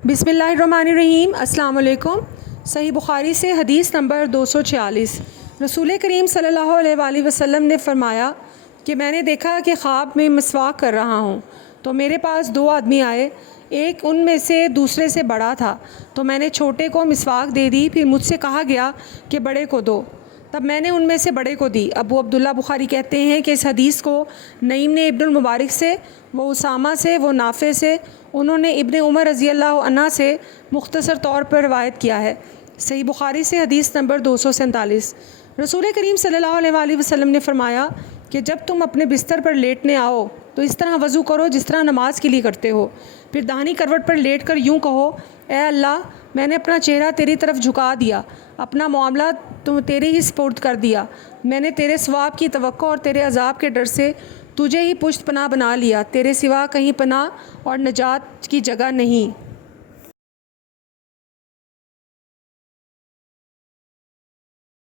बिस्मिल्लाहिर्रहमानिर्रहीम। अस्सलाम वालेकुम। सही बुखारी से हदीस नंबर 246। रसूल करीम सल्लल्लाहु अलैहि वसल्लम ने फ़रमाया कि मैंने देखा कि ख्वाब में मिसवाक कर रहा हूँ तो मेरे पास दो आदमी आए, एक उनमें से दूसरे से बड़ा था तो मैंने छोटे को मिसवाक दे दी। फिर मुझसे कहा गया कि बड़े को दो, तब मैंने उनमें से बड़े को दी। अबू अब्दुल्ला बुखारी कहते हैं कि इस हदीस को नईम ने इब्नुल मुबारक से, वो उसामा से, वो नाफ़े से, उन्होंने इब्न उमर रज़ी अल्लाह अन्हा से मुख्तसर तौर पर रवायत किया है। सही बुखारी से हदीस नंबर 247। रसूल करीम सल्लल्लाहु अलैहि वसल्लम ने फ़रमाया कि जब तुम अपने बिस्तर पर लेटने आओ तो इस तरह वज़ू करो जिस तरह नमाज के लिए करते हो। फिर दाहिनी करवट पर लेट कर यूँ कहो, ए अल्लाह, मैंने अपना चेहरा तेरी तरफ झुका दिया, अपना मामला तुम तेरे ही स्पुर्द कर दिया। मैंने तेरे सवाब की तवक्को और तेरे अज़ाब के डर से तुझे ही पुश्त पनाह बना लिया, तेरे सिवा कहीं पनाह और नजात की जगह नहीं।